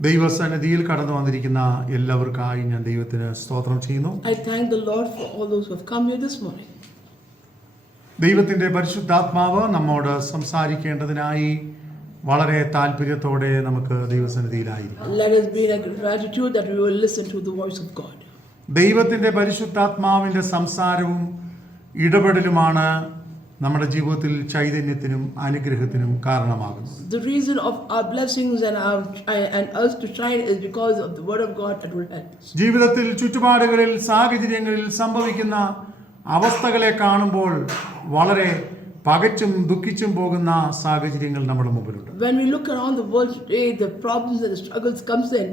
ദൈവസന്നിധിയിൽ കടന്നു വന്നിരിക്കുന്ന എല്ലാവർക്കായി ഞാൻ ദൈവത്തിന് സ്തോത്രം ചെയ്യുന്നു. I thank the Lord for all those who have come here this morning. ദൈവത്തിന്റെ പരിശുദ്ധാത്മാവ് നമ്മോട് സംസാരിക്കേണ്ടതിനായി വളരെ താല്പര്യത്തോടെ നമുക്ക് ദൈവസന്നിധിയിലായിരിക്കും. Let us be in gratitude that we will listen to the voice of God. ദൈവത്തിന്റെ പരിശുദ്ധാത്മാവിന്റെ സംസാരവും ഇടപെടലുമാണ് നമ്മുടെ ജീവിതത്തിൽ ചൈതന്യത്തിനും അനുഗ്രഹത്തിനും കാരണമാകുന്നത്. The reason of our blessings and us to shine is because of the word of God that will help us. ജീവിതത്തിൽ ചുറ്റുപാടുകളിൽ സാഹചര്യങ്ങളിൽ സംഭവിക്കുന്ന അവസ്ഥകളെ കാണുമ്പോൾ വളരെ പകച്ചും ദുഃഖിച്ചും പോകുന്ന സാഹചര്യങ്ങൾ നമ്മുടെ മുമ്പിലുണ്ട്. When we look around the world today, the problems and the struggles comes in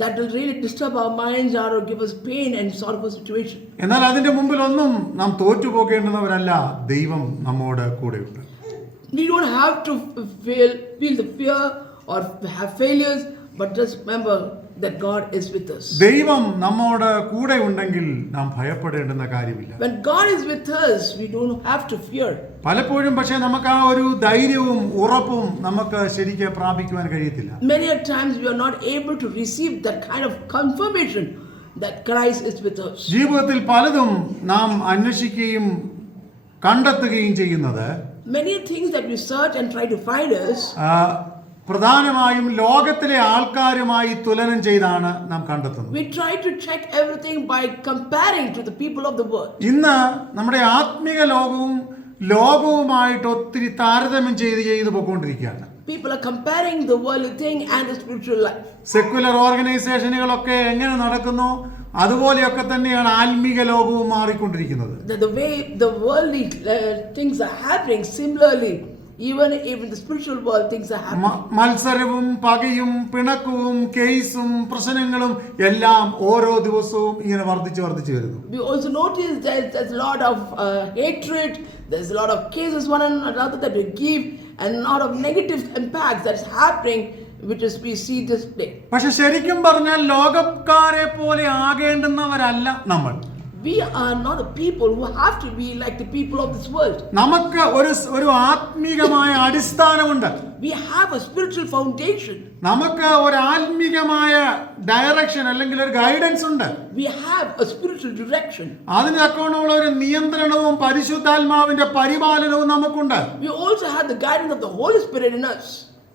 that will really disturb our minds or give us pain and sorrowful situation. എന്നാൽ അതിന്റെ മുമ്പിൽ ഒന്നും നാം തോറ്റുപോകേണ്ടുന്നവരല്ല. ദൈവം നമ്മോട് കൂടെയുണ്ട്. We don't have to feel the fear or have failures, but just remember that God is with us. ദൈവം നമ്മോട് കൂടെ ഉണ്ടെങ്കിൽ നാം ഭയപ്പെടേണ്ടുന്ന കാര്യമില്ല. When God is with us, we don't have to fear. പലപ്പോഴും പക്ഷേ നമുക്ക് ആ ഒരു ധൈര്യവും ഉറപ്പും നമുക്ക് ശരിക്കും പ്രാപിക്കുവാൻ കഴിയത്തില്ല. Many a times we are not able to receive that kind of confirmation that Christ is with us. ജീവിതത്തിൽ പലതും നാം അന്വേഷിക്കുകയും കണ്ടെത്തുകയും ചെയ്യുന്നത് Many things that we search and try to find us പ്രധാനമായും ലോകത്തിലെ ആൾക്കാരുമായി തുലനം ചെയ്താണ് നാം കണ്ടെത്തുന്നത്. We try to check everything by comparing to the people of the world. ഇന്ന് നമ്മുടെ ആത്മീക ലോകവുമായിട്ട് ഒത്തിരി താരതമ്യം ചെയ്ത് പോയിക്കൊണ്ടിരിക്കുകയാണ്. People are comparing the worldly thing and the spiritual life. Secular ഓർഗനൈസേഷനുകളൊക്കെ എങ്ങനെ നടക്കുന്നു അതുപോലെയൊക്കെ തന്നെയാണ് ആത്മീക ലോകവും മാറിക്കൊണ്ടിരിക്കുന്നത്. The way the worldly things are happening, similarly even the spiritual world things are happening. മത്സരവും പകയും പിണക്കവും കേസും പ്രശ്നങ്ങളും എല്ലാം ഓരോ ദിവസവും ഇങ്ങനെ വർദ്ധിച്ചു വരുന്നു. We also notice there's a lot of hatred, there's a lot of cases one another that we give, and a lot of negative impacts that's happening, which is we see this day. പക്ഷെ ശരിക്കും പറഞ്ഞാൽ ലോകക്കാരെ പോലെ ആകേണ്ടുന്നവരല്ല നമ്മൾ. We are not the people who have to be like the people of this world. നമുക്ക് ഒരു ആത്മീകമായ അടിസ്ഥാനമുണ്ട്. We have a spiritual foundation. നമുക്ക് ഒരു ആത്മീകമായ direction അല്ലെങ്കിൽ ഒരു ഗൈഡൻസ് ഉണ്ട്. We have a spiritual direction. അതിന് തക്കവണ്ണമുള്ള ഒരു നിയന്ത്രണവും പരിശുദ്ധാത്മാവിന്റെ പരിപാലനവും നമുക്കുണ്ട്. We also have the guidance of the Holy Spirit in us.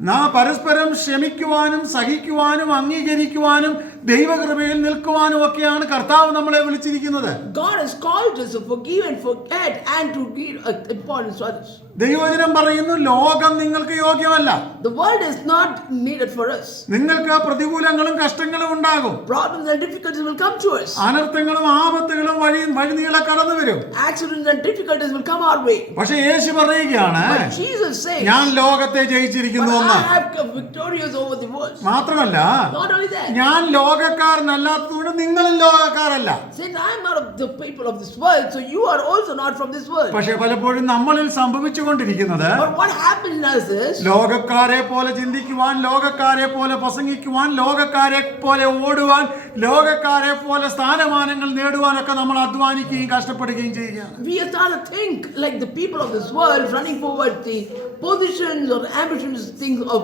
നാം പരസ്പരം ക്ഷമിക്കുവാനും സഹിക്കുവാനും അംഗീകരിക്കുവാനും ദൈവകൃപയിൽ നിൽക്കുവാനും ഒക്കെയാണ് കർത്താവ് നമ്മളെ വിളിച്ചിരിക്കുന്നത്. God has called us to forgive and forget and to give importance to others. ദൈവവചനം പറയുന്നു ലോകം നിങ്ങൾക്ക് യോഗ്യമല്ല. The world is not needed for us. നിങ്ങൾക്ക് പ്രതികൂലങ്ങളും കഷ്ടങ്ങളും ഉണ്ടാകും. Problems and difficulties will come to us. അനർത്ഥങ്ങളും ആപത്തുകളും വഴിനീളെ കടന്നു വരും. Accidents and difficulties will come our way. പക്ഷേ യേശു പറയുകയാണ് But Jesus says, ഞാൻ ലോകത്തെ ജയിച്ചിരിക്കുന്നു എന്ന്. I have come victorious over the world. മാത്രമല്ല Not only that, ഞാൻ ലോകക്കാരനല്ലാത്തതുകൊണ്ട് നിങ്ങളും ലോകക്കാരല്ല. since I am not of the people of this world, so you are also not from this world. പക്ഷേ പലപ്പോഴും നമ്മളിൽ സംഭവിച്ചുകൊണ്ടിരിക്കുന്നത് But what happens in us is ലോകക്കാരെ പോലെ ചിന്തിക്കുവാൻ, ലോകക്കാരെ പോലെ പ്രസംഗിക്കുവാൻ, ലോകക്കാരെ പോലെ ഓടുവാൻ, ലോകക്കാരെ പോലെ സ്ഥാനമാനങ്ങൾ നേടുവാനൊക്കെ നമ്മൾ അധ്വാനിക്കുകയും കഷ്ടപ്പെടുകയും ചെയ്യുകയാണ്. we start to think like the people of this world, running forward the positions or ambitions, things of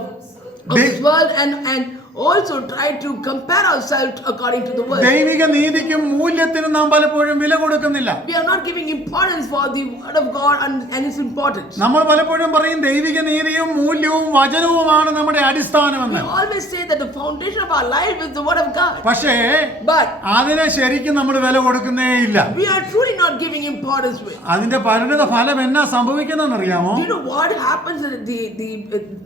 this world, and also try to compare ourselves according to the world. ദൈവിക നീതിക്കും മൂല്യത്തിനും നാം പലപ്പോഴും വില കൊടുക്കുന്നില്ല. We are not giving importance for the word of God and its importance. നമ്മൾ പലപ്പോഴും പറയും ദൈവിക നീതിയും മൂല്യവും വചനവുമാണ് നമ്മുടെ അടിസ്ഥാനമെന്ന്. We always say that the foundation of our life is the word of God. പക്ഷേ But അതിനെ ശരിക്കും നമ്മൾ വില കൊടുക്കുന്നേ ഇല്ല. we are truly not giving importance to it. അതിന്റെ പരിണിത ഫലം എന്നാ സംഭവിക്കുന്നതെന്ന് അറിയാമോ? Do you know what happens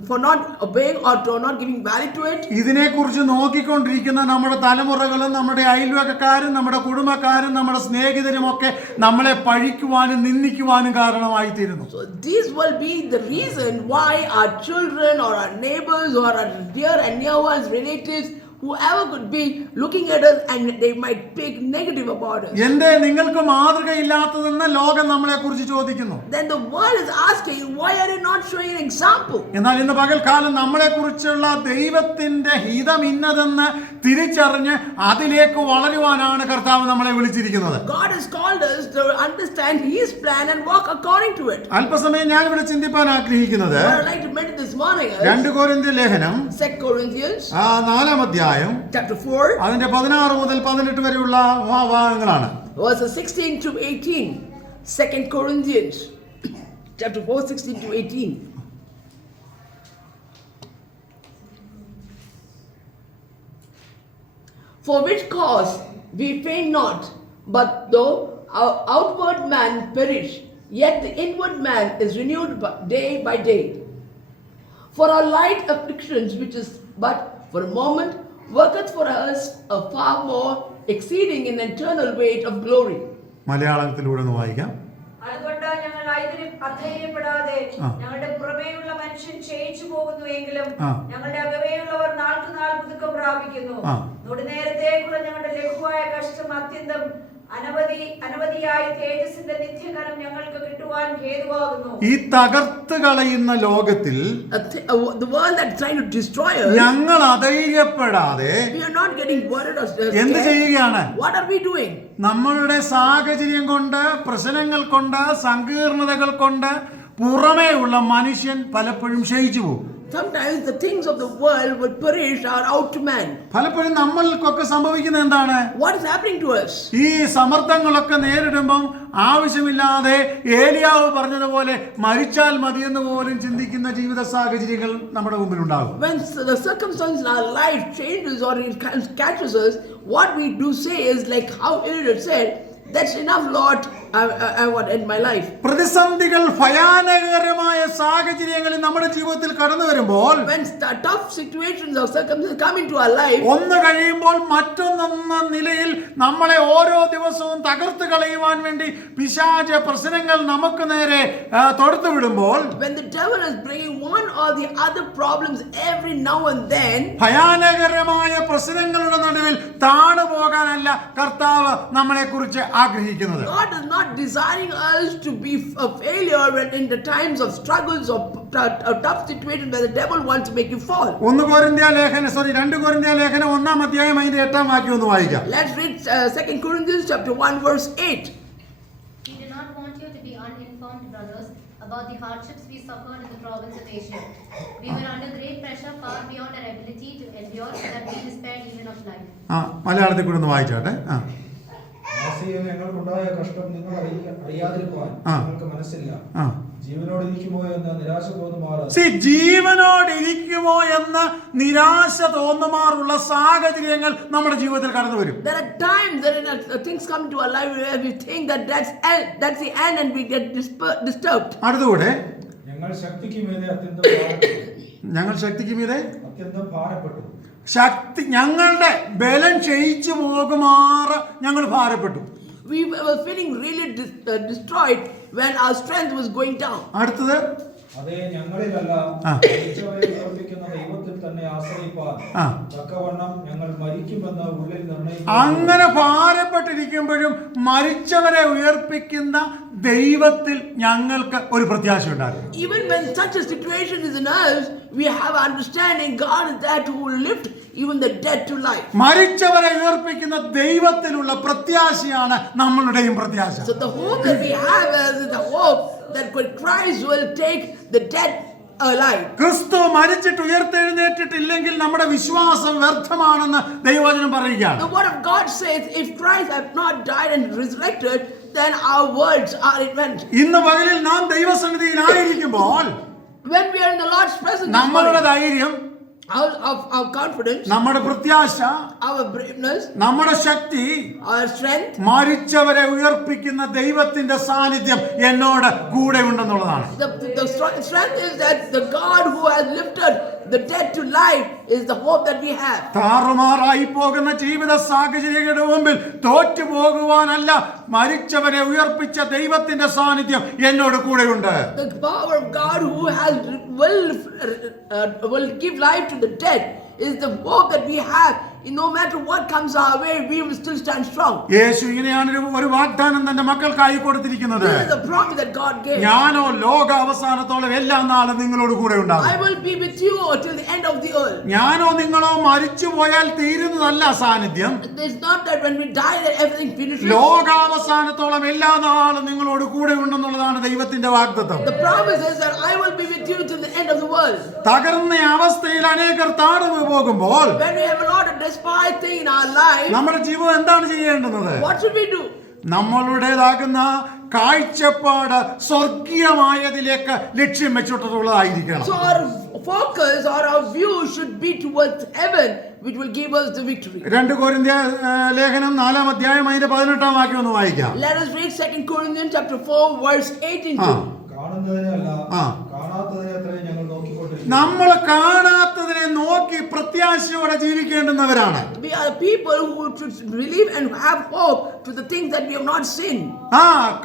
for not obeying or to not giving value to it? ഇതിനെക്കുറിച്ച് നോക്കിക്കൊണ്ടിരിക്കുന്ന നമ്മുടെ തലമുറകളും നമ്മുടെ അയൽവക്കക്കാരും നമ്മുടെ കുടുംബക്കാരും നമ്മുടെ സ്നേഹിതരും ഒക്കെ നമ്മളെ പഴിക്കുവാനും നിന്ദിക്കുവാനും കാരണമായി തീരുന്നു. So this will be the reason why our children or our neighbors or our dear and near ones, relatives whoever could be looking at us and they might speak negative about us. എന്തേ നിങ്ങൾക്ക് മാതൃകയില്ലാത്തതെന്ന് ലോകം നമ്മളെ കുറിച്ച് ചോദിക്കുന്നു. Then the world is asking, why are you not showing an example? എന്നാൽ ഇന്ന് പകൽക്കാലം നമ്മളെ കുറിച്ചുള്ള ദൈവത്തിന്റെ ഹിതം ഇന്നതെന്ന് തിരിച്ചറിഞ്ഞ് അതിലേക്ക് വളരുവാനാണ് കർത്താവ് നമ്മളെ വിളിച്ചിരിക്കുന്നത്. God has called us to understand His plan and walk according to it. അല്പസമയം ഞാൻ ഇവിടെ ചിന്തിപ്പാൻ ആഗ്രഹിക്കുന്നത് What I'd like to meditate this morning is 2 കൊരിന്ത്യർ ലേഖനം 2 Corinthians 4 അധ്യായം chapter 4 അതിന്റെ 16 മുതൽ 18 വരെയുള്ള ഭാഗങ്ങളാണ്. verses 16 to 18. 2 Corinthians chapter 4 16 to 18. For which cause we faint not, but though our outward man perish, yet the inward man is renewed day by day. For our light afflictions, which is but for a moment, worketh for us a far more exceeding in eternal weight of glory. മലയാളത്തിലൂടെ ഒന്ന് വായിക്കാം. അതുകൊണ്ട് ഞങ്ങൾ അധൈര്യപ്പെടാതെ ഞങ്ങളുടെ പുറമേയുള്ള മനുഷ്യൻ ക്ഷയിച്ചു പോകുന്നു എങ്കിലും ഞങ്ങളുടെ അകമേയുള്ളവർ നാൾക്ക് നാൾ പുതുക്കം പ്രാപിക്കുന്നു. നേരത്തേക്കുള്ള ഞങ്ങളുടെ ലഘുവായ കഷ്ടം അത്യന്തം അനവധിയായി തേജസ്സിന്റെ നിത്യകരം ഞങ്ങൾക്ക് കിട്ടുവാൻ ഹേതുവാകുന്നു. ഈ തകർത്ത് കളയുന്ന ലോകത്തിൽ The world that's trying to destroy us, ഞങ്ങൾ അധൈര്യപ്പെടാതെ we are not getting worried or എന്ത് scared. ചെയ്യുകയാണ്? What are we doing? നമ്മളുടെ സാഹചര്യം കൊണ്ട്, പ്രശ്നങ്ങൾ കൊണ്ട്, സങ്കീർണതകൾ കൊണ്ട് പുറമേ ഉള്ള മനുഷ്യൻ പലപ്പോഴും ക്ഷയിച്ചു പോകും. Sometimes the things of the world will perish or out to man. പലപ്പോഴും നമ്മൾക്കൊക്കെ സംഭവിക്കുന്നത് എന്താണ്? What is happening to us? ഈ സമ്മർദ്ദങ്ങളൊക്കെ നേരിടുമ്പം ആവശ്യമില്ലാതെ ഏലിയാവ് പറഞ്ഞതുപോലെ മരിച്ചാൽ മതിയെന്ന് പോലും ചിന്തിക്കുന്ന ജീവിത സാഹചര്യങ്ങൾ നമ്മുടെ മുമ്പിൽ ഉണ്ടാകും. When the circumstance in our life changes or it catches us, what we do say is like how Eliud said, that's enough, Lord. I want to end my life. പ്രതിസന്ധികൾ ഭയാനകരമായ സാഹചര്യങ്ങളിൽ നമ്മുടെ ജീവിതത്തിൽ കടന്നു വരുമ്പോൾ, when tough situations or circumstances come into our life, ഒന്ന് കഴിയുമ്പോൾ മറ്റൊന്നെന്ന നിലയിൽ നമ്മളെ ഓരോ ദിവസവും തകർത്ത് കളയുവാൻ വേണ്ടി പിശാച പ്രശ്നങ്ങൾ നമുക്ക് നേരെ തൊടുത്തു വിടുമ്പോൾ, when the devil is bringing one or the other problems every now and then, ഭയാനകരമായ പ്രശ്നങ്ങളുടെ നടുവിൽ താണു പോകാനല്ല കർത്താവ് നമ്മളെ കുറിച്ച് ആഗ്രഹിക്കുന്നത്. God is not desiring us to be a failure when in the times of struggles or tough situations where the devil wants to make you fall. 2 കൊരിന്ത്യർ ലേഖനം 1 അധ്യായം അതിന്റെ 8 വാക്യം ഒന്ന് വായിക്കാം. Let's read 2 Corinthians chapter 1 verse 8. We do not want you to be uninformed, brothers, about the hardships we suffered in the province of Asia. We were under great pressure far beyond our ability to endure, so that we despaired even of life. മലയാളത്തിൽ കൂടെ ഒന്ന് വായിച്ചാട്ടെ. ആസിയയിൽ ഞങ്ങൾക്കുണ്ടായ കഷ്ടം നിങ്ങൾ അറിയാതിരിക്കുവാൻ നിങ്ങൾക്ക് മനസ്സില്ല. ജീവനോടിരിക്കുമോ എന്ന നിരാശ തോന്നുമാറുള്ള സാഹചര്യങ്ങൾ നമ്മുടെ ജീവിതത്തിൽ കടന്നു വരും. There are times that things come into our life where we think that that's the end and we get disturbed. അടുത്തൂടെ ഞങ്ങൾ ശക്തിക്ക് മീതെ അത്യന്തം ഭാരപ്പെട്ടു. ഞങ്ങളുടെ ബലം ക്ഷയിച്ചു പോകുമാറ് ഞങ്ങൾ ഭാരപ്പെട്ടു. We were feeling really destroyed when our strength was going down. അടുത്തത് അതേ ഞങ്ങളിലല്ല പ്രവർത്തിക്കുന്ന ദൈവത്തിൽ തന്നെ ആശ്രയിപ്പാൻ തക്കവണ്ണം ഞങ്ങൾ മരിക്കുമെന്ന് ഉള്ളിൽ നിർണയിക്കുന്നു. അങ്ങനെ ഭാരപ്പെട്ടിരിക്കുമ്പോഴും മരിച്ചവരെ ഉയർപ്പിക്കുന്ന ദൈവത്തിൽ ഞങ്ങൾക്ക് ഒരു പ്രത്യാശ ഉണ്ടാകും. Even when such a situation is in us, we have understanding God is that who will lift even the dead to life. മരിച്ചവരെ ഉയർപ്പിക്കുന്ന ദൈവത്തിലുള്ള പ്രത്യാശയാണ് നമ്മളുടെയും പ്രത്യാശ. So the hope that we have is the hope that Christ will take the dead alive. ക്രിസ്തു മരിച്ചിട്ട് ഉയർത്തെഴുന്നേറ്റിട്ടില്ലെങ്കിൽ നമ്മുടെ വിശ്വാസം വ്യർത്ഥമാണെന്ന് ദൈവവചനം പറയുകയാണ്. The word of God says if Christ have not died and resurrected, then our words are irrelevant. ഇന്ന് പകലിൽ നാം ദൈവസന്നിധിയിലായിരിക്കുമ്പോൾ When we are in the Lord's presence, നമ്മളുടെ ധൈര്യം, our confidence, നമ്മുടെ പ്രത്യാശ, our braveness, നമ്മുടെ ശക്തി, our strength, മരിച്ചവരെ ഉയർപ്പിക്കുന്ന ദൈവത്തിന്റെ സാന്നിധ്യം എന്നോട് കൂടെ ഉണ്ടെന്നുള്ളതാണ്. the strength is that the God who has lifted the dead to life is the hope that we have. താറുമാറായി പോകുന്ന ജീവിത സാഹചര്യങ്ങളുടെ മുമ്പിൽ തോറ്റു പോകുവാനല്ല, മരിച്ചവരെ ഉയർപ്പിച്ച ദൈവത്തിന്റെ സാന്നിധ്യം എന്നോട് കൂടെയുണ്ട്. The power of God who will give life to the dead is the hope that we have no matter what comes our way, we will still stand strong. യേശു ഇങ്ങനെയാണ് ഒരു വാഗ്ദാനം തന്റെ മക്കൾക്കായി കൊടുത്തിരിക്കുന്നത്. This is the promise that God gave. ഞാനോ ലോക അവസാനത്തോളം എല്ലാ നാളും നിങ്ങളോട് കൂടെ ഉണ്ടാകും. I will be with you until the end of the earth. ഞാനോ നിങ്ങളോ മരിച്ചു പോയാൽ തീരുന്നതല്ല സാന്നിധ്യം. It's not that when we die that everything finishes. ലോകാവസാനത്തോളം എല്ലാ നാളും നിങ്ങളോട് കൂടെ ഉണ്ടെന്നുള്ളതാണ് ദൈവത്തിന്റെ വാഗ്ദത്തം. The promise is that I will be with you till the end of the world. തകർന്ന അവസ്ഥയിൽ അനേകർ താഴ്ന്നു പോകുമ്പോൾ When we have a lot of despised thing in our life, നമ്മുടെ ജീവിതം എന്താണ് ചെയ്യേണ്ടത്? what should we do? നമ്മളുടേതാകുന്ന കാഴ്ചപ്പാട് സ്വർഗീയമായതിലേക്ക് ലക്ഷ്യം വെച്ചിട്ടുള്ളതായിരിക്കണം. So our focus or our view should be towards heaven, which will give us the victory. 2 കൊരിന്ത്യ ലേഖനം 4-ാം അധ്യായം അതിന്റെ 18-ാം വാക്യം ഒന്ന് വായിക്കാം. Let us read 2 Corinthians chapter 4 verse 18 to. കാണുന്നതിനല്ല കാണാത്തതിനെ അത്രയും ഞങ്ങൾ നോക്കിക്കൊണ്ടിരിക്കുന്നു. നമ്മൾ കാണാത്തതിനെ നോക്കി പ്രത്യാശയോടെ ജീവിക്കേണ്ടുന്നവരാണ്. We are people who should believe and have hope to the things that we have not seen.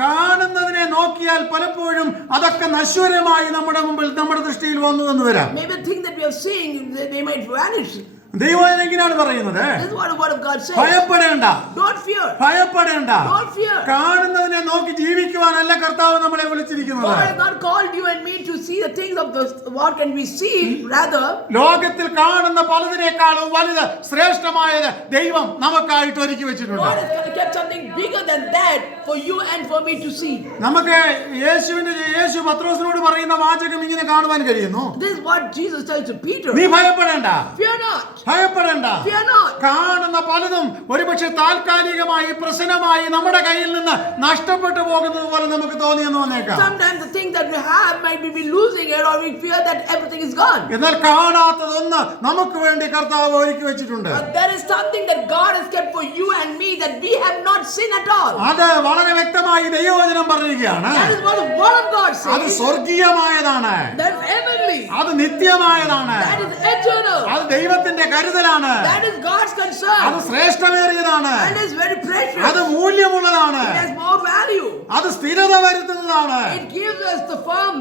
കാണുന്നതിനെ നോക്കിയാൽ പലപ്പോഴും അതൊക്കെ നശ്വരമായി നമ്മുടെ മുമ്പിൽ നമ്മുടെ ദൃഷ്ടിയിൽ വന്നു എന്ന് വരാം. Maybe the things that we are seeing, they might vanish. ദൈവം എങ്ങനെയാണ് പറയുന്നത്? This is what the word of God says. ഭയപ്പെടേണ്ട, Don't fear. ഭയപ്പെടേണ്ട. Don't fear. കാണുന്നതിനെ നോക്കി ജീവിക്കുവാനല്ല കർത്താവ് നമ്മളെ വിളിച്ചിരിക്കുന്നത്. God has not called you and me to see the things of the what can we see, rather ലോകത്തിൽ കാണുന്ന പലതിനേക്കാളും വലുത് ശ്രേഷ്ഠമായത് ദൈവം നമുക്കായിട്ട് ഒരുക്കി വെച്ചിട്ടുണ്ട്. God has kept something bigger than that for you and for me to see. നമുക്ക് യേശു പത്രോസിനോട് പറയുന്ന വാചകം ഇങ്ങനെ കാണുവാൻ കഴിയുന്നു. This is what Jesus tells to Peter. നീ ഭയപ്പെടേണ്ട, Fear not. ഭയപ്പെടേണ്ട. Fear not. കാണുന്ന പലതും ഒരുപക്ഷെ താൽക്കാലികമായി പ്രശ്നമായി നമ്മുടെ കയ്യിൽ നിന്ന് നഷ്ടപ്പെട്ടു പോകുന്നത് പോലെ നമുക്ക് തോന്നിയെന്ന് വന്നേക്കാം. Sometimes the things that we have might be losing it, or we fear that everything is gone. എന്നാൽ കാണാത്തതൊന്ന് നമുക്ക് വേണ്ടി കർത്താവ് ഒരുക്കി വെച്ചിട്ടുണ്ട്. But there is something that God has kept for you and me that we have not seen at all. അത് വളരെ വ്യക്തമായി ദൈവവചനം പറയുകയാണ്. That is what the word of God അത് says. സ്വർഗീയമായതാണ്, That is heavenly. അത് നിത്യമായതാണ്, That is eternal. അത് ദൈവത്തിന്റെ കരുതലാണ്, That is God's അത് concern. ശ്രേഷ്ഠമേറിയതാണ്, And is very precious. അത് മൂല്യമുള്ളതാണ്, It has more value. അത് സ്ഥിരത വരുത്തുന്നതാണ്, It gives us the firm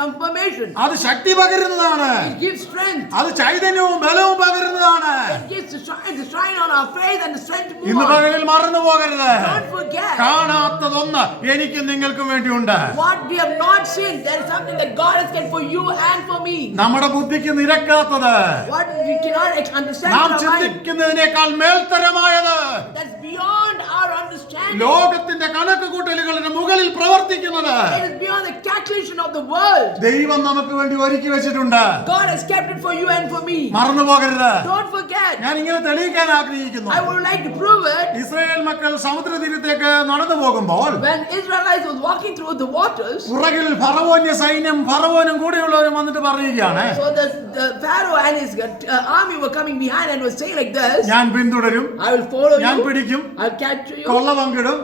confirmation. അത് ശക്തി പകരുന്നതാണ്, It gives strength. അത് ചൈതന്യവും ബലവും പകരുന്നതാണ്. It gives the shine on our faith and the strength to ഇന്ന് move on. പകലിൽ മറന്നു പോകരുത്. Don't forget. കാണാത്തതൊന്ന് എനിക്കും നിങ്ങൾക്കും വേണ്ടിയുണ്ട്. What we have not seen, there is something that God has kept for you and for me. നമ്മുടെ ബുദ്ധിക്ക് നിരക്കാത്തത്, What we cannot understand നാം in our mind, ചിന്തിക്കുന്നതിനേക്കാൾ മേൽത്തരമായത്, that's beyond our understanding. ലോകത്തിന്റെ കണക്കുകൂട്ടലുകളുടെ മുകളിൽ പ്രവർത്തിക്കുന്നത് It is beyond the calculation of the world. ദൈവം നമുക്ക് വേണ്ടി ഒരുക്കി വെച്ചിട്ടുണ്ട്. God has kept it for you and for me. മറന്നു പോകരുത്. Don't forget. ഞാൻ ഇങ്ങനെ തെളിയിക്കാൻ ആഗ്രഹിക്കുന്നു. I would like to prove it. Israel മക്കൾ സമുദ്രതീരത്തേക്ക് നടന്നു പോകുമ്പോൾ When Israelites was walking through the waters, പുറകിൽ ഫറവോന്റെ സൈന്യം ഫറവോനും കൂടെയുള്ളവരും വന്നിട്ട് പറയുകയാണ്, so the Pharaoh and his army were coming behind and was saying like this, ഞാൻ പിന്തുടരും, I will follow ഞാൻ you, പിടിക്കും, I'll capture you, കൊള്ള പങ്കിടും,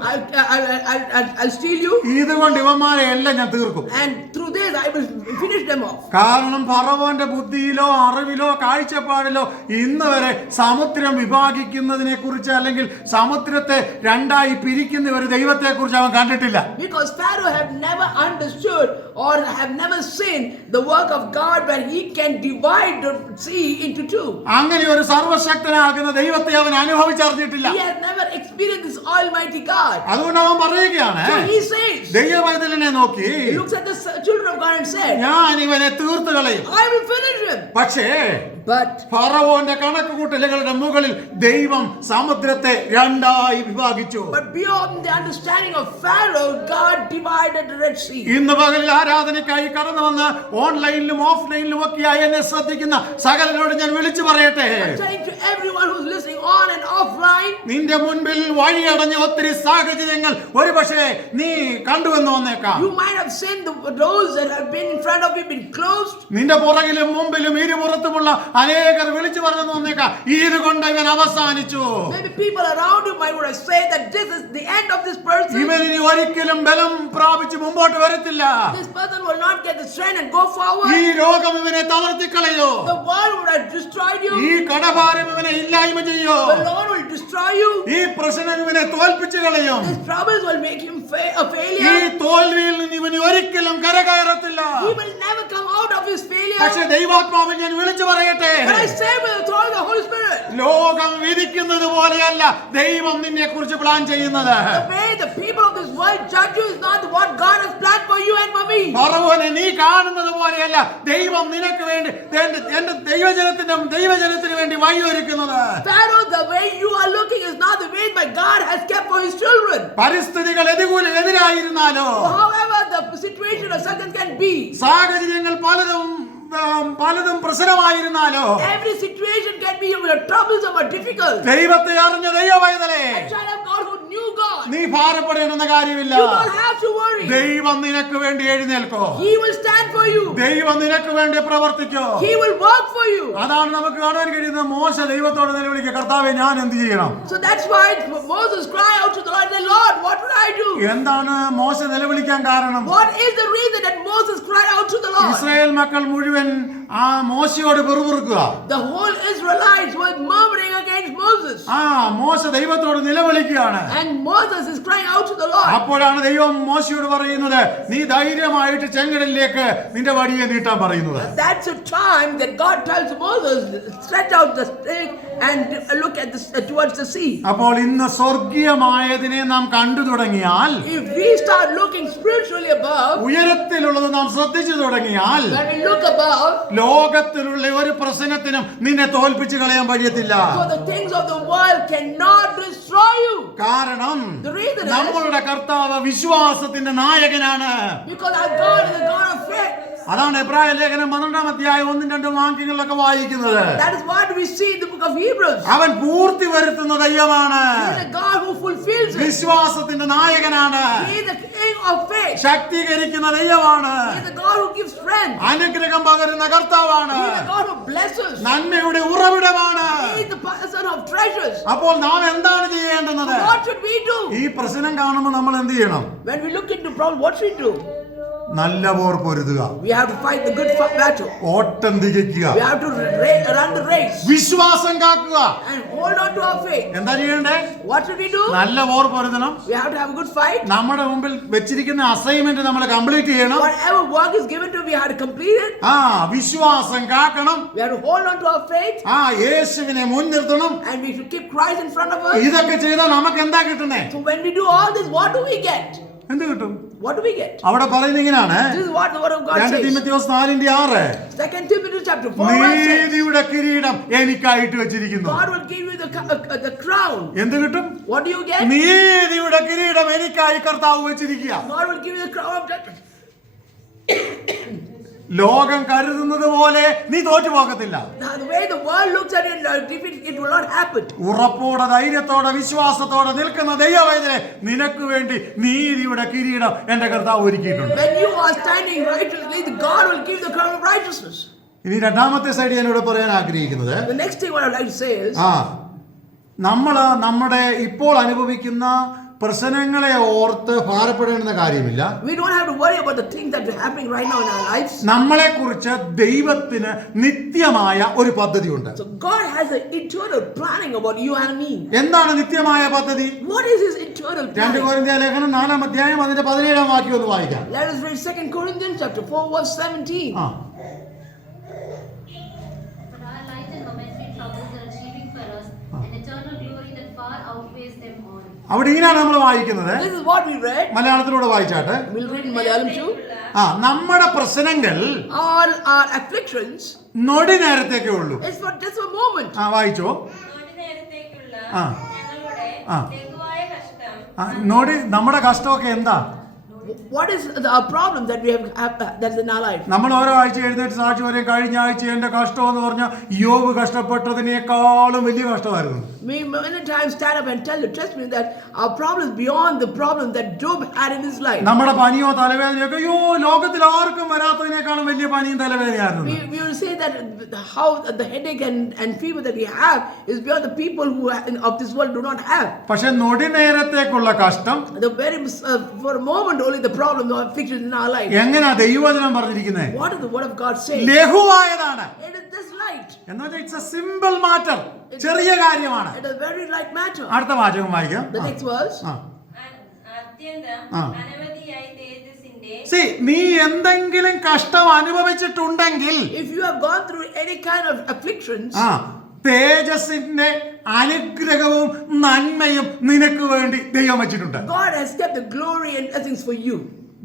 I'll steal you, ഇതുകൊണ്ട് ഇവന്മാരെ എല്ലാം ഞാൻ തീർക്കും. and through this I will finish them off. കാരണം ഫറവോന്റെ ബുദ്ധിയിലോ അറിവിലോ കാഴ്ചപ്പാടിലോ ഇന്ന് വരെ സമുദ്രം വിഭാഗിക്കുന്നതിനെ കുറിച്ച് അല്ലെങ്കിൽ സമുദ്രത്തെ രണ്ടായി പിരിക്കുന്ന ഒരു ദൈവത്തെ കുറിച്ച് അവൻ കണ്ടിട്ടില്ല. Because Pharaoh have never understood or have never seen the work of God where he can divide the sea into two. അങ്ങനെ ഒരു സർവശക്തനാകുന്ന ദൈവത്തെ അവൻ അനുഭവിച്ചറിഞ്ഞിട്ടില്ല. He has never experienced this almighty God. അതുകൊണ്ട് അവൻ പറയുകയാണ്, So he says, ദൈവവൈതലിനെ നോക്കി he looks at the children of God and said, ഞാൻ ഇവനെ തീർത്തു കളയും. I will finish him. പക്ഷേ But ഫറവോന്റെ കണക്കുകൂട്ടലുകളുടെ മുകളിൽ ദൈവം സമുദ്രത്തെ രണ്ടായി വിഭാഗിച്ചു. beyond the understanding of Pharaoh, God divided the Red Sea. ഇന്ന് പകലിൽ ആരാധനയ്ക്കായി കടന്നു വന്ന് ഓൺലൈനിലും ഓഫ്ലൈനിലും ഒക്കെയായി എന്നെ ശ്രദ്ധിക്കുന്ന സകലരോട് ഞാൻ വിളിച്ചു പറയട്ടെ, I'm saying to everyone who's listening on and offline, നിന്റെ മുൻപിൽ വഴിയടഞ്ഞ ഒത്തിരി സാഹചര്യങ്ങൾ ഒരുപക്ഷെ നീ കണ്ടുവെന്ന് വന്നേക്കാം. you might have seen the doors that have been in front of you been closed. നിന്റെ പുറകിലും മുമ്പിലും ഇരുപുറത്തുമുള്ള അനേകർ വിളിച്ചു പറഞ്ഞു വന്നേക്കാം, ഇതുകൊണ്ട് ഇവൻ അവസാനിച്ചു, Maybe people around you might would have said that this is the end of this person. ഇവൻ ഇനി ഒരിക്കലും ബലം പ്രാപിച്ച് മുമ്പോട്ട് വരത്തില്ല, This person will not get the strength and go forward. ഈ രോഗം ഇവനെ തളർത്തിക്കളയോ, The world would have destroyed you. ഈ കടഭാരം ഇവനെ ഇല്ലായ്മ ചെയ്യോ, The Lord will destroy you. ഈ പ്രശ്നം ഇവനെ തോൽപ്പിച്ചു കളയും, These troubles will make him a ഈ failure. തോൽവിയിൽ നിന്ന് ഇവൻ ഒരിക്കലും കരകയറത്തില്ല. He will never come out of his failure. പക്ഷെ ദൈവാത്മാവിൽ ഞാൻ വിളിച്ചു പറയട്ടെ, But I say with the authority of the Holy Spirit, ലോകം വിധിക്കുന്നത് പോലെയല്ല ദൈവം നിന്നെ കുറിച്ച് പ്ലാൻ ചെയ്യുന്നത്. The way the people of this world judge you is not what God has planned for you and for me. ഫറവോനെ നീ കാണുന്നത് പോലെയല്ല ദൈവം നിനക്ക് വേണ്ടി എന്റെ ദൈവജനത്തിന് വേണ്ടി വഴിയൊരുക്കുന്നത്. Pharaoh, the way you are looking is not the way my God has kept for his children. പരിസ്ഥിതികൾ എതിരായിരുന്നാലോ, However the situation or circumstance can be, സാഹചര്യങ്ങൾ പലതും പ്രശ്നമായിരുന്നാലോ, every situation can be troublesome or difficult. ദൈവത്തെ അറിഞ്ഞ ദൈവവൈതലേ, A child of God who knew God, നീ ഭാരപ്പെടേണ്ടെന്ന കാര്യമില്ല. you don't have to worry. ദൈവം നിനക്ക് വേണ്ടി എഴുന്നേൽക്കോ, He will stand for you. ദൈവം നിനക്ക് വേണ്ടി പ്രവർത്തിക്കോ. He will work for you. അതാണ് നമുക്ക് കാണാൻ കഴിയുന്നത്. മോശ ദൈവത്തോട് നിലവിളിക്കുക, കർത്താവേ ഞാൻ എന്ത് ചെയ്യണം? So that's why Moses cried out to the Lord, Lord, what would I do? എന്താണ് മോശ നിലവിളിക്കാൻ കാരണം? What is the reason that Moses cried out to the Lord? Israel മക്കൾ മുഴുവൻ ആ മോശയോട് പിറുപിറുക്കുക. The whole Israelites were murmuring against Moses. മോശ ദൈവത്തോട് നിലവിളിക്കുകയാണ്. And Moses is crying out to the Lord. അപ്പോഴാണ് ദൈവം മോശയോട് പറയുന്നത്, നീ ധൈര്യമായിട്ട് ചെങ്കടലിലേക്ക് നിന്റെ വടിയെ നീട്ടാൻ പറയുന്നത്. That's a time that God tells Moses, stretch out the stick and look at towards the sea. അപ്പോൾ ഇന്ന് സ്വർഗീയമായതിനെ നാം കണ്ടു തുടങ്ങിയാൽ, If we start looking spiritually above, ഉയരത്തിലുള്ളത് നാം ശ്രദ്ധിച്ചു തുടങ്ങിയാൽ, when we look above, ലോകത്തിലുള്ള ഒരു പ്രശ്നത്തിനും നിന്നെ തോൽപ്പിച്ചു കളയാൻ കഴിയത്തില്ല. so the things of the world cannot destroy you. കാരണം The reason is നമ്മളുടെ കർത്താവ് വിശ്വാസത്തിന്റെ നായകനാണ്. because our God is a God of faith. അതാണ് എബ്രായ ലേഖനം 12-ാം അധ്യായം 1-2 വാക്യങ്ങളിലൊക്കെ വായിക്കുന്നത്. That is what we see in the book of Hebrews. അവൻ പൂർത്തി വരുത്തുന്ന ദൈവമാണ്. He is a God who fulfills it. വിശ്വാസത്തിന്റെ നായകനാണ്. He is the King of faith. ശക്തീകരിക്കുന്ന ദൈവമാണ്. He is the God who gives strength. അനുഗ്രഹം പകരുന്ന കർത്താവാണ്. He is the God who blesses. നന്മയുടെ ഉറവിടമാണ്. He is the person of treasures. അപ്പോൾ നാം എന്താണ് ചെയ്യേണ്ടത്? What should we do? ഈ പ്രശ്നം കാണുമ്പോൾ നമ്മൾ എന്ത് ചെയ്യണം? When we look into problem, what should we do? നല്ല പോർ പൊരുതുക. We have to fight the good battle. ഓട്ടം തികയ്ക്കുക. We have to run the race വിശ്വാസം കാക്കുക. and hold on to our faith. എന്താ ചെയ്യണ്ടേ? What should we do? നല്ല പോർ പൊരുതണം. We have to have a good fight. നമ്മുടെ മുമ്പിൽ വെച്ചിരിക്കുന്ന assignment നമ്മൾ complete ചെയ്യണം. Whatever work is given to us, we have to complete it. വിശ്വാസം കാക്കണം. We have to hold on to our faith. യേശുവിനെ മുൻനിർത്തണം. And we should keep Christ in front of us. ഇതൊക്കെ ചെയ്താൽ നമുക്ക് എന്താ കിട്ടുന്നേ? So when we do all this, what do we get? എന്ത് കിട്ടും? What do we get? അവിടെ പറയുന്നത് ഇങ്ങനെയാണ്. This is what the word of God 2 says. തിമോഥെയോസ് 4:6. 2 Timothy chapter 4 verse 6. നീതിയുടെ കിരീടം എനിക്കായിട്ട് വെച്ചിരിക്കുന്നു. God will give you the crown. എന്ത് കിട്ടും? What do you get? നീതിയുടെ കിരീടം എനിക്കായി കർത്താവ് വെച്ചിരിക്കുക. God will give you the crown of judgment. ലോകം കരുതുന്നത് പോലെ നീ തോറ്റു പോകത്തില്ല. Now the way the world looks at it, it will not happen. ഉറപ്പോടെ ധൈര്യത്തോടെ വിശ്വാസത്തോടെ നിൽക്കുന്ന ദൈവവേദനെ നിനക്ക് വേണ്ടി നീതിയുടെ കിരീടം എന്റെ കർത്താവ് ഒരുക്കിയിട്ടുണ്ട്. When you are standing righteously, God will give the crown of righteousness. ഇനി രണ്ടാമത്തെ സൈഡ് ഞാൻ ഇവിടെ പറയാൻ ആഗ്രഹിക്കുന്നത്, The next thing what I would like to say is, നമ്മുടെ ഇപ്പോൾ അനുഭവിക്കുന്ന പ്രശ്നങ്ങളെ ഓർത്ത് ഭാരപ്പെടേണ്ട കാര്യമില്ല. we don't have to worry about the things that are happening right now in our lives. നമ്മളെ കുറിച്ച് ദൈവത്തിന് നിത്യമായ ഒരു പദ്ധതിയുണ്ട്. So God has an eternal planning about you and me. എന്താണ് നിത്യമായ പദ്ധതി? What is his eternal 2 planning? കൊരിന്ത്യർ ലേഖനം 4-ാം അധ്യായം അതിന്റെ 17-ാം വാക്യം ഒന്ന് വായിക്കാം. Let us read 2 Corinthians chapter 4 verse 17. But our light and momentary troubles are achieving for us an eternal glory that far outweighs them all. അവിടെ ഇങ്ങനെയാണ് നമ്മൾ വായിക്കുന്നത്. This is what we read. മലയാളത്തിലൂടെ വായിച്ചാട്ടെ. We'll read in Malayalam too. നമ്മുടെ പ്രശ്നങ്ങൾ All our afflictions, നൊടി നേരത്തേക്കേ ഉള്ളൂ. it's for just a moment. വായിച്ചോ. നൊടി നമ്മുടെ കഷ്ടമൊക്കെ എന്താ? What is the problem that we have that's in our life? നമ്മൾ ഓരോ ആഴ്ച എഴുന്നേറ്റ് സാക്ഷി പറയും, കഴിഞ്ഞ ആഴ്ച എന്റെ കഷ്ടം എന്ന് പറഞ്ഞാൽ യോബ് കഷ്ടപ്പെട്ടതിനേക്കാളും വലിയ കഷ്ടമായിരുന്നു. We many times stand up and tell the testimony that our problem is beyond the problem that Job had in his life. നമ്മുടെ പനിയോ തലവേദനയൊക്കെ ലോകത്തിൽ ആർക്കും വരാത്തതിനേക്കാളും വലിയ പനിയും തലവേദനയായിരുന്നു. We will say that how the headache and fever that we have is beyond the people who of this world do not have. പക്ഷെ നൊടി നേരത്തേക്കുള്ള കഷ്ടം, The very for a moment only the problem or affliction in our life. എങ്ങനെയാ ദൈവവചനം പറഞ്ഞിരിക്കുന്നത്? What is the word of God saying? ലഘുവായതാണ്. It is this light. എന്ന് വെച്ചാൽ it's A simple matter, ചെറിയ കാര്യമാണ്. It is very light matter. അടുത്ത വാചകം വായിക്കാം. The next verse. നീ എന്തെങ്കിലും കഷ്ടം അനുഭവിച്ചിട്ടുണ്ടെങ്കിൽ, If you have gone through any kind of afflictions, തേജസ്സിന്റെ അനുഗ്രഹവും നന്മയും നിനക്ക് വേണ്ടി ദൈവം വെച്ചിട്ടുണ്ട്. God has kept the glory and blessings for you.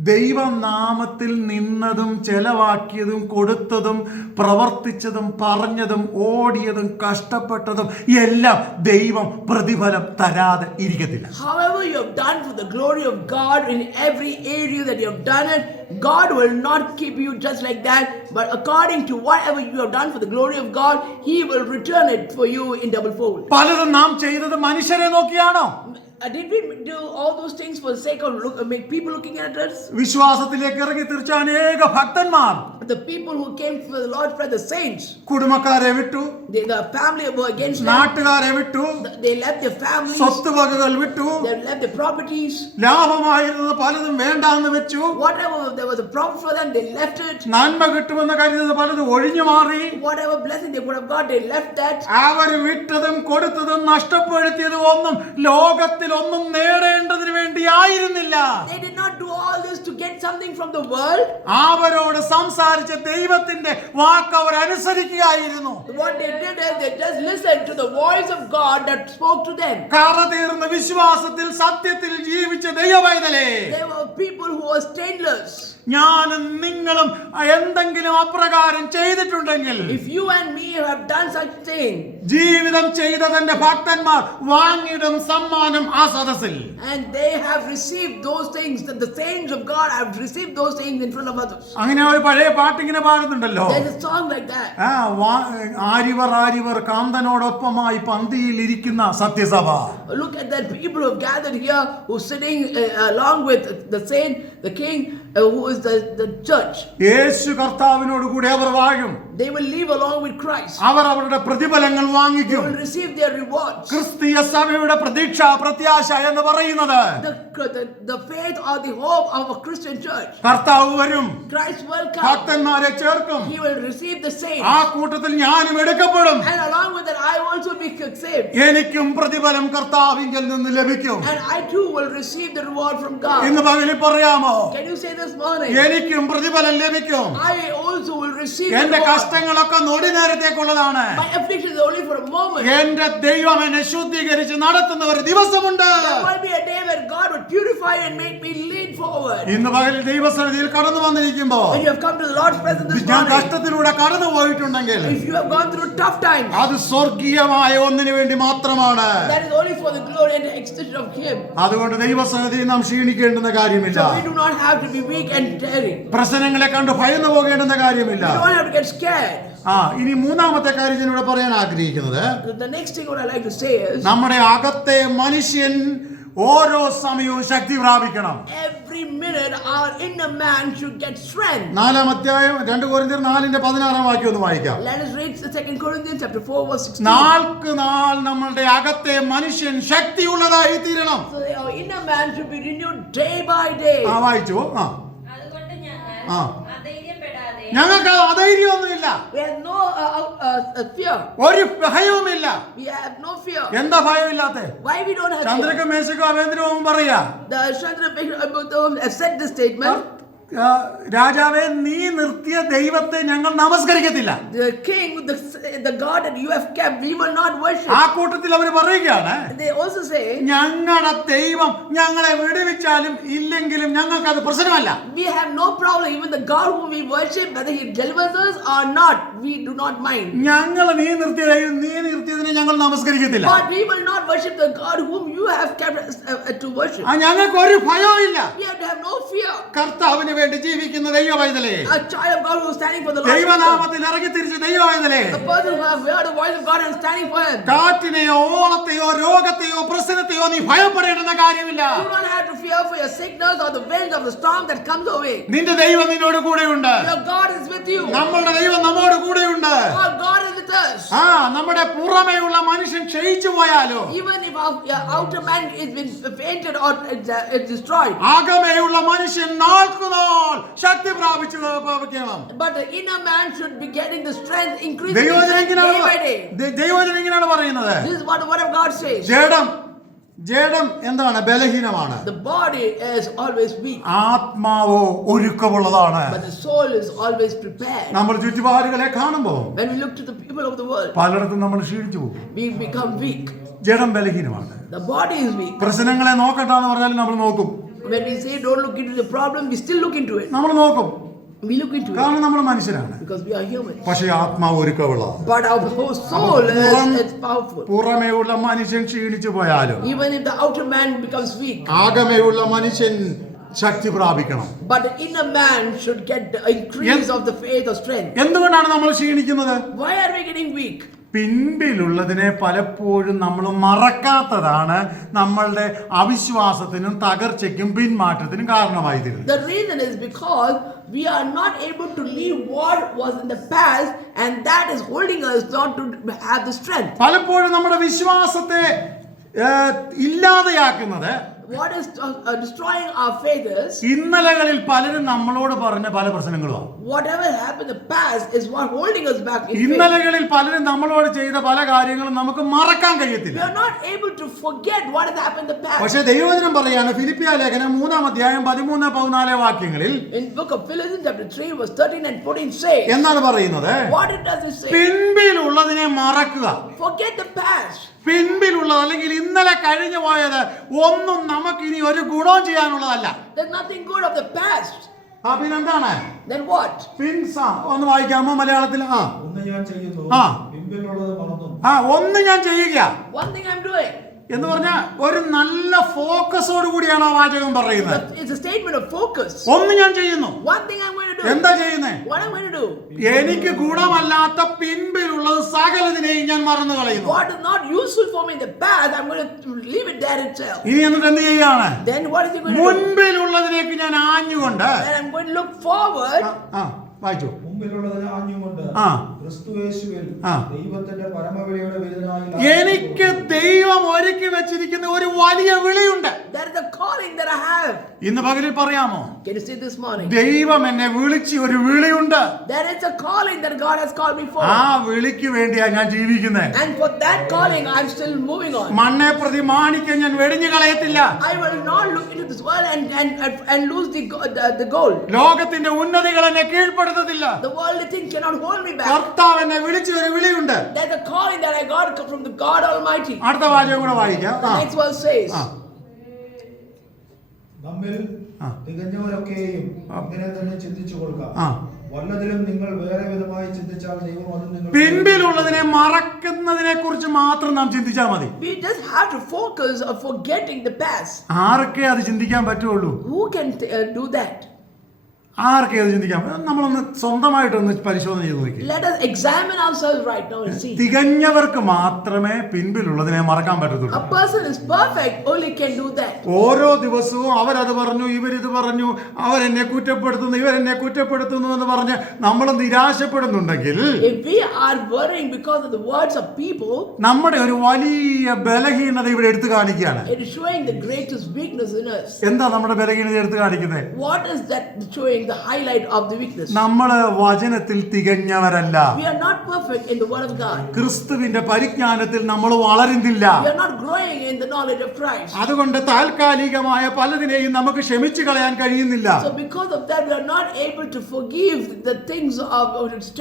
ദൈവനാമത്തിൽ നിന്നതും ചെലവാക്കിയതും കൊടുത്തതും പ്രവർത്തിച്ചതും പറഞ്ഞതും ഓടിയതും കഷ്ടപ്പെട്ടതും എല്ലാം ദൈവം പ്രതിഫലം തരാതെ ഇരിക്കത്തില്ല. However you have done for the glory of God in every area that you have done it, God will not keep you just like that, but according to whatever you have done for the glory of God, He will return it for you in double fold. പലതും നാം ചെയ്തത് മനുഷ്യരെ നോക്കിയാണോ? Did we do all those things for the sake of make people looking at us? വിശ്വാസത്തിലേക്ക് ഇറങ്ങി തിരിച്ച അനേക ഭക്തന്മാർ, The people who came for the Lord Prayer, the saints, കുടുംബക്കാരെ വിട്ടു, the family were against them. നാട്ടുകാരെ വിട്ടു, They left their families, സ്വത്തുവകകൾ വിട്ടു, they left their properties. ലാഭമായിരുന്നത് പലതും വേണ്ടാന്ന് വെച്ചു, Whatever there was a profit for them, they left it. നന്മ കിട്ടുമെന്ന് കരുതുന്നത് പലതും ഒഴിഞ്ഞു മാറി. Whatever blessing they would have got, they left that. അവർ വിട്ടതും കൊടുത്തതും നഷ്ടപ്പെടുത്തിയതും ഒന്നും ലോകത്തിൽ ഒന്നും നേടേണ്ടതിന് വേണ്ടി ആയിരുന്നില്ല. They did not do all this to get something from the world. അവരോട് സംസാരിച്ച ദൈവത്തിന്റെ വാക്ക് അവർ അനുസരിക്കുകയായിരുന്നു. What they did is they just listened to the voice of God that spoke to them. കറതീർന്ന വിശ്വാസത്തിൽ സത്യത്തിൽ ജീവിച്ച ദൈവവൈതലേ, They were people who were stainless. ഞാനും നിങ്ങളും എന്തെങ്കിലും അപ്രകാരം ചെയ്തിട്ടുണ്ടെങ്കിൽ, If you and me have done such thing, ജീവിതം ചെയ്തതിന്റെ ഭക്തന്മാർ വാങ്ങിയിടും സമ്മാനം ആ സദസ്സിൽ. and they have received those things, that the saints of God have received those things in front of others. അങ്ങനെ ഒരു പഴയ പാട്ടിങ്ങനെ പാടുന്നുണ്ടല്ലോ. There's a song like that. ആരിവർ കാന്തനോടൊപ്പമായി പന്തിയിൽ ഇരിക്കുന്ന സത്യസഭ. Look at that, people who have gathered here, who are sitting along with the saint, the king, who is the church. യേശു കർത്താവിനോട് കൂടി അവർ വാഴും. They will live along with Christ. അവർ അവരുടെ പ്രതിഫലങ്ങൾ They വാങ്ങിക്കും. will receive their rewards. ക്രിസ്തീയ സഭയുടെ പ്രത്യാശ എന്ന് പറയുന്നത് The faith or the hope of a Christian church. കർത്താവ് വരും, Christ will come. ഭക്തന്മാരെ ചേർക്കും, He will receive the saints. ആ കൂട്ടത്തിൽ ഞാനും എടുക്കപ്പെടും. And along with that, I also be saved. എനിക്കും പ്രതിഫലം കർത്താവിങ്കിൽ നിന്ന് ലഭിക്കും. And I too will receive the reward from God. ഇന്ന് പകലിൽ പറയാമോ, Can you say this morning? എനിക്കും പ്രതിഫലം ലഭിക്കും. I also will receive the എന്റെ reward. കഷ്ടങ്ങളൊക്കെ നൊടി നേരത്തേക്കുള്ളതാണ്. My affliction is only for a moment. എന്റെ ദൈവം എന്നെ ശുദ്ധീകരിച്ച് നടത്തുന്ന ഒരു ദിവസമുണ്ട്. There will be a day where God will purify and make me lean forward. ഇന്ന് പകലിൽ ദൈവസന്നിധിയിൽ കടന്നു വന്നിരിക്കുമ്പോ, When you have come to the Lord's presence this ഞാൻ morning, കഷ്ടത്തിലൂടെ കടന്നു പോയിട്ടുണ്ടെങ്കിൽ if you have gone through tough times, അത് സ്വർഗീയമായ ഒന്നിനു വേണ്ടി മാത്രമാണ്. that is only for the glory and the extension of Him. അതുകൊണ്ട് ദൈവസന്നിധിയിൽ നാം ക്ഷീണിക്കേണ്ടുന്ന കാര്യമില്ല. So we do not have to be weak and tearing. പ്രശ്നങ്ങളെ കണ്ട് ഭയന്നു പോകേണ്ടുന്ന കാര്യമില്ല. We don't have to get scared. ഇനി മൂന്നാമത്തെ കാര്യം ഞാൻ ഇവിടെ പറയാൻ ആഗ്രഹിക്കുന്നത്, The next thing what I like to say is, നമ്മുടെ അകത്തെ മനുഷ്യൻ ഓരോ സമയവും ശക്തി പ്രാപിക്കണം. every minute our inner man should get strength. 4-ാം അധ്യായം 2 കൊരിന്ത്യർ 4:16 വാക്യം ഒന്ന് വായിക്കാം. Let us read the 2 Corinthians chapter 4 verse 16. നാൾക്ക് നാൾ നമ്മളുടെ അകത്തെ മനുഷ്യൻ ശക്തിയുള്ളതായി തീരണം. So our inner man should be renewed day by day. വായിച്ചു. അതുകൊണ്ട് ഞങ്ങൾ ആ. അധൈര്യപ്പെടാതെ ഞങ്ങൾക്ക് അധൈര്യമൊന്നുമില്ല, We have no fear. ഒരു ഭയവുമില്ല. We have no fear. എന്താ ഭയമില്ലാത്ത? Why we don't have fear? ചന്ദ്രക മേശക്കും അവേന്ദ്രവും പറയാ, The Chandra have said this statement. രാജാവേ, നീ നിർത്തിയ ദൈവത്തെ ഞങ്ങൾ നമസ്കരിക്കത്തില്ല. The king, the God that you have kept, we will not worship. ആ കൂട്ടത്തിൽ അവർ പറയുകയാണ്, They also say, ഞങ്ങളുടെ ദൈവം ഞങ്ങളെ വിടുവിച്ചാലും ഇല്ലെങ്കിലും ഞങ്ങൾക്ക് അത് പ്രശ്നമല്ല. we have no problem, even the God whom we worship, whether He delivers us or not, we do not mind. നീ നിർത്തിയതിനെ ഞങ്ങൾ നമസ്കരിക്കത്തില്ല. But we will not worship the God whom you have kept to worship. ഞങ്ങൾക്ക് ഒരു ഭയവും ഇല്ല. We have to have no fear. കർത്താവിന് വേണ്ടി ജീവിക്കുന്ന ദൈവവൈതലേ, A child of God who is standing for the Lord. ദൈവനാമത്തിൽ ഇറങ്ങി തിരിച്ച ദൈവവൈതലേ, The person who has heard the voice of God and standing for Him. കാറ്റിനെയോ ഓളത്തെയോ രോഗത്തെയോ പ്രശ്നത്തെയോ നീ ഭയപ്പെടേണ്ടുന്ന കാര്യമില്ല. You don't have to fear for your sickness or the winds of the storm that comes your way. നിന്റെ ദൈവം നിന്നോട് കൂടെയുണ്ട്. Your God is with you. നമ്മളുടെ ദൈവം നമ്മോട് കൂടെയുണ്ട്. Our God is with us. നമ്മുടെ പുറമേയുള്ള മനുഷ്യൻ ക്ഷയിച്ചു പോയാലോ, Even if our outer man is been fainted or it's destroyed, അകമേയുള്ള മനുഷ്യൻ നാൾക്കുനാൾ ശക്തി പ്രാപിച്ചു പ്രാപിക്കണം. but the inner man should be getting the strength, increasing ദൈവവചനം day by day. ഇങ്ങനെയാണ് പറയുന്നത്. This is what the word of God says. ജഡം ജഡം എന്താണ്? ബലഹീനമാണ്. The body is always weak, ആത്മാവോ ഒരുക്കമുള്ളതാണ്. but the soul is always prepared. നമ്മൾ ചുറ്റുപാടുകളെ കാണുമ്പോൾ When we look to the people of the world, പലയിടത്തും നമ്മൾ ക്ഷീണിച്ചു പോകും. we become weak. ജഡം ബലഹീനമാണ്. The body is weak. പ്രശ്നങ്ങളെ നോക്കട്ടാന്ന് പറഞ്ഞാൽ നമ്മൾ നോക്കും. When we say don't look into the problem, we still look into it. നമ്മൾ നോക്കും, We look into it കാരണം നമ്മൾ മനുഷ്യരാണ്. because we are human. പക്ഷേ ആത്മാവ് ഒരുക്കമുള്ള. But our whole soul is powerful. പുറമേയുള്ള മനുഷ്യൻ ക്ഷീണിച്ചു പോയാലും Even if the outer man becomes weak, ആകമേയുള്ള മനുഷ്യൻ ശക്തി പ്രാപിക്കണം. but the inner man should get the increase of the faith or strength. എന്തുകൊണ്ടാണ് നമ്മൾ ക്ഷീണിക്കുന്നത്? Why are we getting weak? പിൻപിലുള്ളതിനെ പലപ്പോഴും നമ്മൾ മറക്കാത്തതാണ് നമ്മളുടെ അവിശ്വാസത്തിനും തകർച്ചയ്ക്കും പിന്മാറ്റത്തിനും കാരണമായി തീരുന്നത്. The reason is because we are not able to leave what was in the past, and that is holding us not to have the strength. പലപ്പോഴും നമ്മുടെ വിശ്വാസത്തെ ഇല്ലാതെയാക്കുന്നത് What is destroying our faith is ഇന്നലകളിൽ പലരും നമ്മളോട് പറഞ്ഞ പല പ്രശ്നങ്ങളുമാണ്. whatever happened in the past is what holding us back in faith. ഇന്നലകളിൽ പലരും നമ്മളോട് ചെയ്ത പല കാര്യങ്ങളും നമുക്ക് മറക്കാൻ We കഴിയത്തില്ല. are not able to forget what has happened in the past. പക്ഷേ ദൈവവചനം പറയാണ് ഫിലിപ്പിയ ലേഖനം 3:13-14 വാക്യങ്ങളിൽ In book of Philippians chapter 3 verse 13 and 14 says, എന്താണ് പറയുന്നത്? what it does it say? പിൻപിലുള്ളതിനെ മറക്കുക. Forget the past. പിൻപിലുള്ളത് അല്ലെങ്കിൽ ഇന്നലെ കഴിഞ്ഞു പോയത് ഒന്നും നമുക്ക് ഇനി ഒരു ഗുണവും ചെയ്യാനുള്ളതല്ല. There's nothing good of the past. പിന്നെന്താണ്? Then what? ഒന്ന് വായിക്കാമോ മലയാളത്തിൽ? ഒന്ന് ഞാൻ ചെയ്യുന്നു, ആ. പിമ്പിലുള്ളത് മറന്നു. ഒന്ന് ഞാൻ ചെയ്യുക One thing I'm doing. എന്ന് പറഞ്ഞാൽ ഒരു നല്ല ഫോക്കസോട് കൂടിയാണ് ആ വാചകം പറയുന്നത്. It's a statement of focus. ഒന്ന് ഞാൻ ചെയ്യുന്നു. One thing I'm going to do. എന്താ ചെയ്യുന്നേ? What I'm going to do. എനിക്ക് ഗുണമല്ലാത്ത പിൻപിലുള്ളത് സകലതിനെയും ഞാൻ മറന്നു കളയുന്നു. What is not useful for me in the past, I'm going to leave it there itself. ഇനി എന്നിട്ട് എന്ത് ചെയ്യാണ്? Then what is he going to do? മുൻപിലുള്ളതിലേക്ക് ഞാൻ ആഞ്ഞുകൊണ്ട് Then I'm going to look forward. വായിച്ചു. മുമ്പിലുള്ളതിനെ ആഞ്ഞുകൊണ്ട് ആ. ക്രിസ്തുയേശുവിൽ ആ. ദൈവത്തിന്റെ പരമവിളിയുടെ വിരുദ്ധനായി എനിക്ക് ദൈവം ഒരുക്കി വെച്ചിരിക്കുന്ന ഒരു വലിയ വിളിയുണ്ട്. That is the calling that I have. ഇന്ന് പകലിൽ പറയാമോ? Can you see this morning? ദൈവം എന്നെ വിളിച്ച് ഒരു വിളിയുണ്ട്. There is a calling that God has called me for. ആ വിളിക്ക് വേണ്ടിയാ ഞാൻ ജീവിക്കുന്നത്. And for that calling, I'm still moving on. മണ്ണെ പ്രതി മാണിക്യം ഞാൻ വെടിഞ്ഞു കളയത്തില്ല. I will not look into this world and lose the goal. ലോകത്തിന്റെ ഉന്നതികൾ എന്നെ കീഴ്പ്പെടുത്തത്തില്ല. The worldly thing cannot hold me back. കർത്താവ് എന്നെ വിളിച്ച ഒരു വിളിയുണ്ട്. There's a calling that I got from the God Almighty. അടുത്ത വാചകം കൂടെ വായിക്കാം. The next verse says, നമ്മിൽ തികഞ്ഞവരൊക്കെയും ഇങ്ങനെ തന്നെ ചിന്തിച്ചു കൊടുക്കാം. ആ. വല്ലതിലും നിങ്ങൾ വേറെ വിധമായി ചിന്തിച്ചാൽ ദൈവം അത് നിങ്ങൾ പിൻപിലുള്ളതിനെ മറക്കുന്നതിനെ കുറിച്ച് മാത്രം നാം ചിന്തിച്ചാൽ മതി. we just have to focus on forgetting the past. ആർക്കേ അത് ചിന്തിക്കാൻ പറ്റുള്ളൂ? Who can do that? ആർക്കേ അത് ചിന്തിക്കാം? നമ്മളൊന്ന് സ്വന്തമായിട്ടൊന്ന് പരിശോധന ചെയ്ത് നോക്കി. Let us examine ourselves right now and see. തികഞ്ഞവർക്ക് മാത്രമേ പിൻപിലുള്ളതിനെ മറക്കാൻ പറ്റത്തുള്ളൂ. A person is perfect only can do that. ഓരോ ദിവസവും അവരത് പറഞ്ഞു, ഇവരിത് പറഞ്ഞു, അവരെന്നെ കുറ്റപ്പെടുത്തുന്നു, ഇവരെന്നെ കുറ്റപ്പെടുത്തുന്നു എന്ന് പറഞ്ഞ് നമ്മൾ നിരാശപ്പെടുന്നുണ്ടെങ്കിൽ, If we are worrying because of the words of people, നമ്മുടെ ഒരു വലിയ ബലഹീനത ഇവിടെ എടുത്തു കാണിക്കുകയാണ്. it is showing the greatest weakness in us. എന്താ നമ്മുടെ ബലഹീനത എടുത്തു കാണിക്കുന്നത്? What is that showing? The highlight of the weakness. നമ്മള് വചനത്തിൽ തികഞ്ഞവരല്ല. We are not perfect in the word of God. ക്രിസ്തുവിന്റെ പരിജ്ഞാനത്തിൽ നമ്മൾ വളരുന്നില്ല. We are not growing in the knowledge of Christ. അതുകൊണ്ട് താൽക്കാലികമായ പലതിനെയും നമുക്ക് ക്ഷമിച്ചു കളയാൻ കഴിയുന്നില്ല. So because of that, we are not able to forgive the things of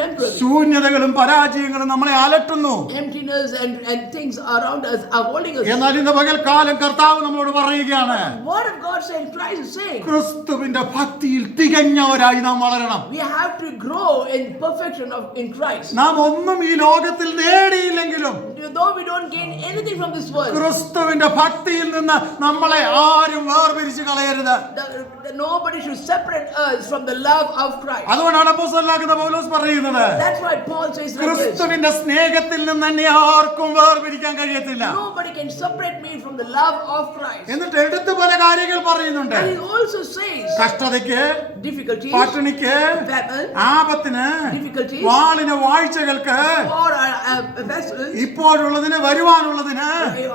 temporary. ശൂന്യതകളും പരാജയങ്ങളും നമ്മളെ അലട്ടുന്നു. Emptiness and things around us are holding us. എന്നാൽ ഇന്ന് പകൽക്കാലം കർത്താവ് നമ്മളോട് പറയുകയാണ്, The word of God saying, Christ is saying, ക്രിസ്തുവിന്റെ ഭക്തിയിൽ തികഞ്ഞവരായി നാം വളരണം. we have to grow in perfection in Christ. നാം ഒന്നും ഈ ലോകത്തിൽ നേടിയില്ലെങ്കിലും Though we don't gain anything from this world, ക്രിസ്തുവിന്റെ ഭക്തിയിൽ നിന്ന് നമ്മളെ ആരും വേർപിരിച്ചു കളയരുത്. nobody should separate us from the love of Christ. അതുകൊണ്ടാണ് അപ്പോസ്തലനാകുന്ന പൗലോസ് പറയുന്നത്, That's why Paul says like this. ക്രിസ്തുവിന്റെ സ്നേഹത്തിൽ നിന്ന് എന്നെ ആർക്കും വേർപിരിക്കാൻ കഴിയത്തില്ല. Nobody can separate me from the love of Christ. എന്നിട്ട് എടുത്തു പല കാര്യങ്ങൾ പറയുന്നുണ്ട്. And he also says കഷ്ടതയ്ക്ക്, difficulties, പട്ടിണിക്ക്, famine, ആപത്തിന്, difficulties, വാളിന്, വാഴ്ചകൾക്ക്, or pestilence, ഇപ്പോഴുള്ളതിന്, വരുവാനുള്ളതിന്,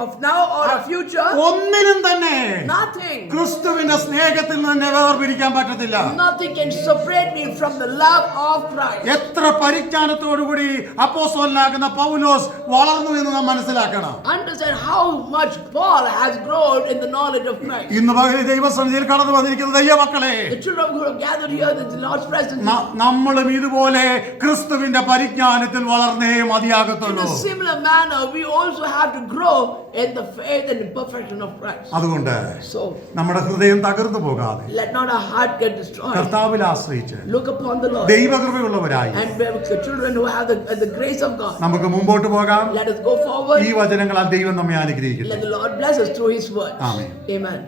of now or a future, ഒന്നിനും തന്നെ nothing. ക്രിസ്തുവിന്റെ സ്നേഹത്തിൽ നിന്ന് വേർപിരിക്കാൻ പറ്റത്തില്ല. Nothing can separate me from the love of Christ. എത്ര പരിജ്ഞാനത്തോടുകൂടി അപ്പോസ്തലനാകുന്ന പൗലോസ് വളർന്നു എന്ന് നാം മനസ്സിലാക്കണം. Understand how much Paul has grown in the knowledge of Christ. ഇന്ന് പകൽ ദൈവസന്നിധിയിൽ കടന്നു വന്നിരിക്കുന്ന ദൈവമക്കളെ, The children who are gathered here in the Lord's presence, നമ്മളും ഇതുപോലെ ക്രിസ്തുവിന്റെ പരിജ്ഞാനത്തിൽ വളർന്നേ in മതിയാകത്തുള്ളൂ. a similar manner, we also have to grow in the faith and the perfection of Christ. അതുകൊണ്ട് So, നമ്മുടെ ഹൃദയം തകർന്നു പോകാതെ let not our heart get destroyed. കർത്താവിൽ ആശ്രയിച്ച് Look upon the Lord. ദൈവകൃപയുള്ളവരായി And we are the children who have the grace of God. നമുക്ക് മുമ്പോട്ട് പോകാം. Let us go forward. ഈ വചനങ്ങളാൽ ദൈവം നമ്മെ അനുഗ്രഹിക്കട്ടെ. Let the Lord bless us through His word. Amen. Amen.